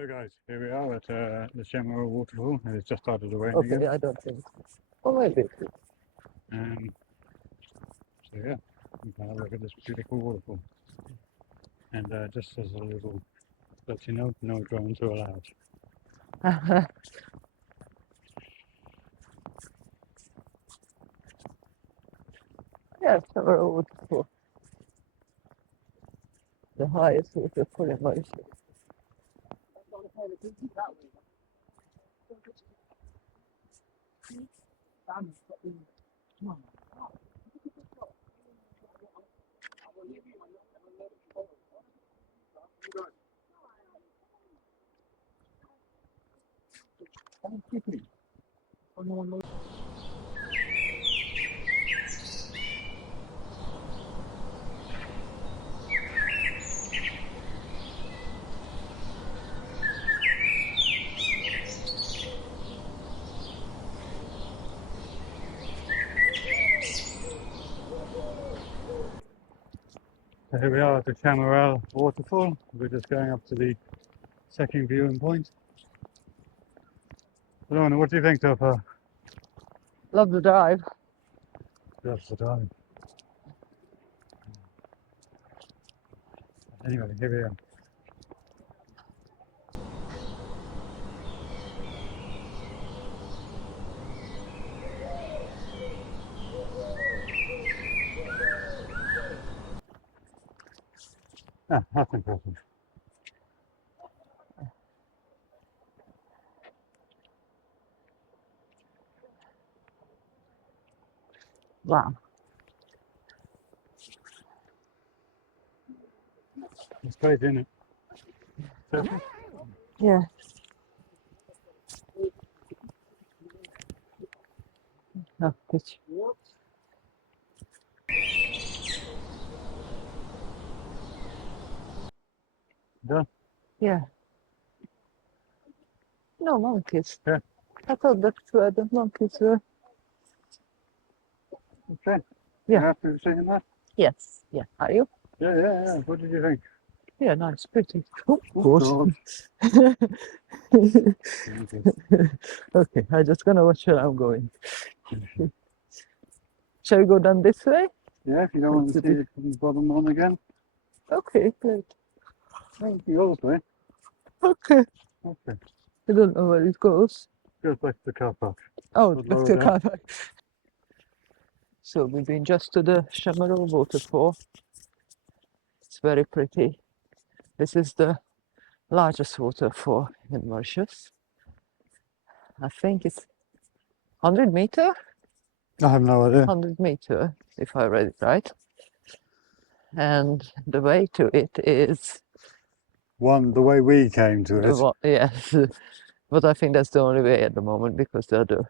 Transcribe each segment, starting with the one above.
So guys, here we are at the Chamarel Waterfall, and it's just started to rain Okay, again. I don't think. Or maybe. Um, so yeah, you can have a look at this beautiful waterfall. And just as a little, let you know, no drones are allowed. Yeah, Chamarel Waterfall. The highest waterfall in Mauritius. So here we are at the Chamarel Waterfall. We're just going up to the second viewing point. Lorna, what do you think so far? Love the drive. That's the time. Anyway, here we are. Ah, that's impressive. Wow. It's great, isn't it? So, Yeah. No, pitch. done. Yeah. No monkeys. Yeah. I thought that's where the monkeys were. Okay. Yeah. You happy with seeing that? Yes. Yeah. Are you? Yeah. What did you think? Yeah, nice, pretty. Oh, Oh, God. God. Okay. Okay, I'm just gonna watch where I'm going. Shall we go down this way? Yeah, if you don't want to see the bottom one again. Okay, great. Thank you, also. Okay. Okay. I don't know where it goes. Goes back to the car park. Oh, But back lower to down. car park. So we've been just to the Chamarel Waterfall. It's very pretty. This is the largest waterfall in Mauritius. I think it's 100 meter? I have no idea. 100 meter, if I read it right. And the way to it is The way we came to it. yes, but I think that's the only way at the moment because the other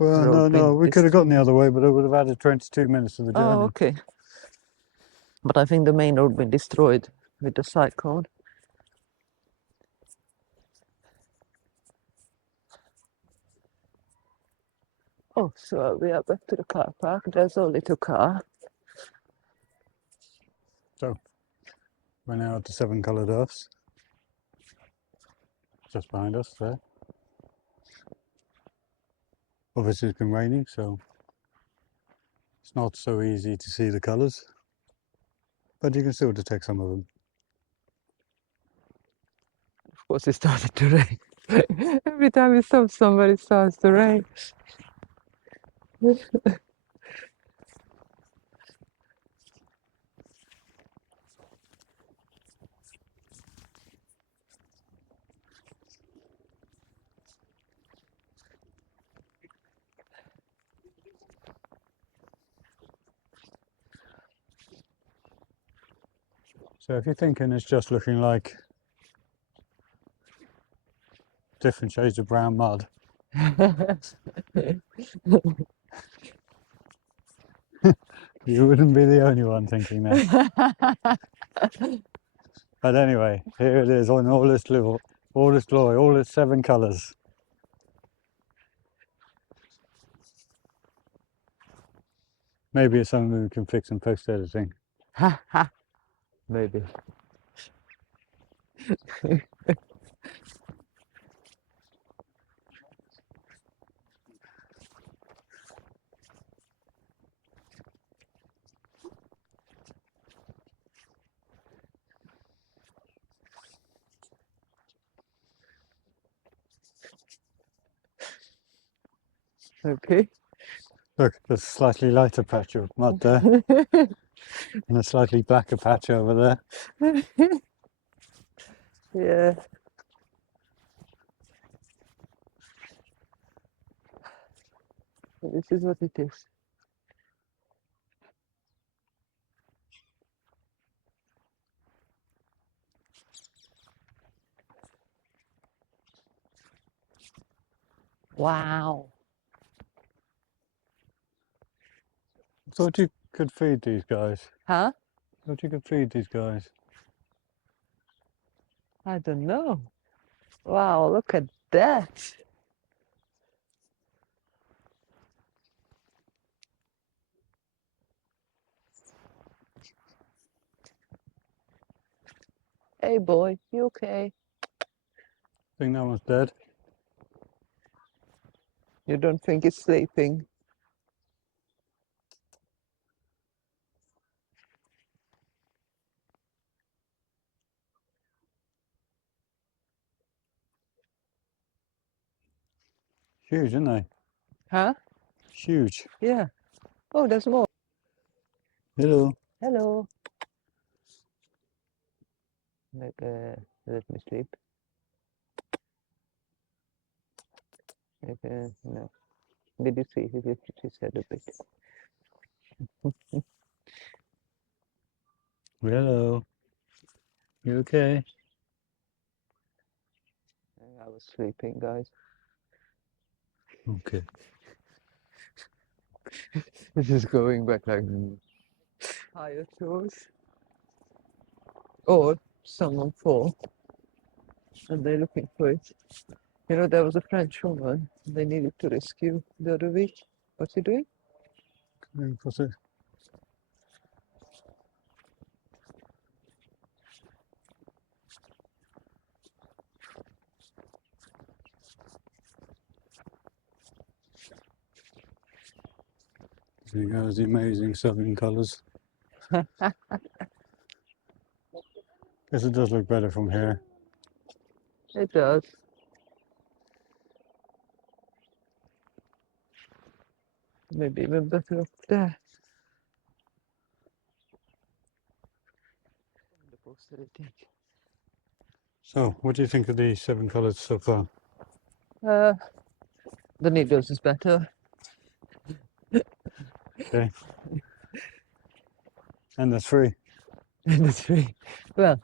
Well, road no, been we could have gone the destroyed. other way, but it would have added 22 minutes to the journey. Oh, okay. But I think the main road been destroyed with the cyclone. Oh, so we are back to the car park. There's only two cars. So, we're now at the 7 coloured earths. Just behind us there. Obviously it's been raining, so it's not so easy to see the colours. But you can still detect some of them. Of course, it started to rain. Every time we stop somewhere, it starts to rain. So if you're thinking it's just looking like different shades of brown mud, you wouldn't be the only one thinking that. But anyway, here it is on all its glory, all its 7 colours. Maybe it's something we can fix in post-editing. Maybe. Okay. Look, there's a slightly lighter patch of mud there, and a slightly blacker patch over there. Yeah. This is what it is. Wow. Thought you could feed these guys. Huh? Thought you could feed these guys. I don't know. Wow, look at that. Hey boy, you okay? Think that one's dead. You don't think it's sleeping? Huge, aren't they? Huh? Huge. Yeah. Oh, there's more. Hello. Hello. Let me sleep. No. Did you see? He lifted his head a bit. Hello. You okay? I was sleeping, guys. Okay. This is going back like higher toes. Or someone fall and they're looking for it. You know, there was a French woman they needed to rescue the other week. What's he doing? What's it? There goes the amazing southern colours. Guess it does look better from here. It does. Maybe even better up there. The poster, I think. So, what do you think of the seven colours so far? The needles is better. Okay. And there's three. And the three. Well,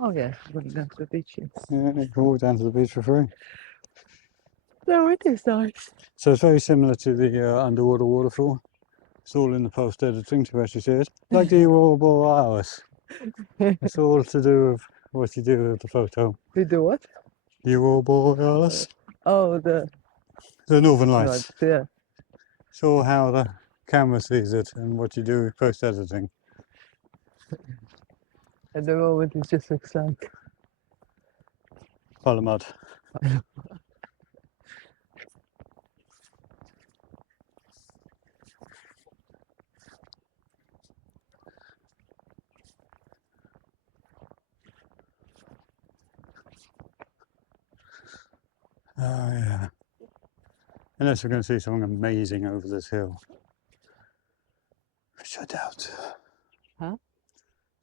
oh yeah, going down to the beach. Yes. Yeah, you can walk down to the beach for free. No, it is nice. So it's very similar to the underwater waterfall. It's all in the post editing to actually see it. Like the Aurora Borealis. It's all to do with what you do with the photo. We do what? The Aurora Borealis. Oh, the The Northern Lights. yeah. It's all how the camera sees it and what you do with post editing. At the moment, it just looks like Pile of mud. Oh yeah. Unless we're going to see something amazing over this hill. Which I doubt. Huh?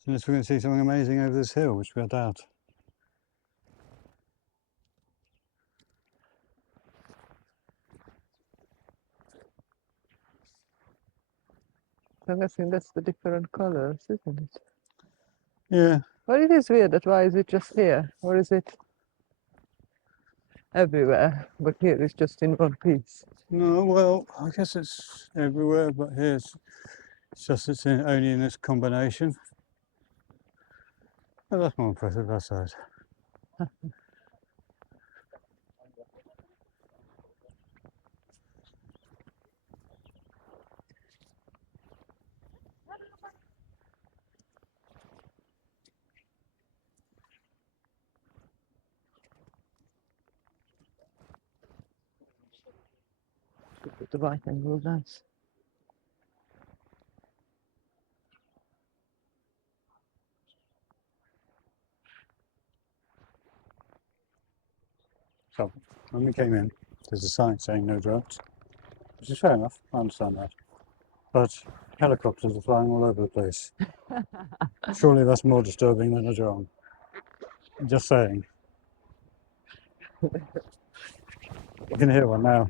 Unless we're going to see something amazing over this hill, which I doubt. I'm guessing that's the different colors, isn't it? Yeah. But it is weird that why is it just here? Or is it everywhere? But here it's just in one piece. No, well, I guess it's everywhere, but here it's just only in this combination. Oh, that's more impressive, that side. Put the right angle, nice. So, when we came in, there's a sign saying no drones. Which is fair enough, I understand that. But helicopters are flying all over the place. Surely that's more disturbing than a drone. Just saying. You can hear one now.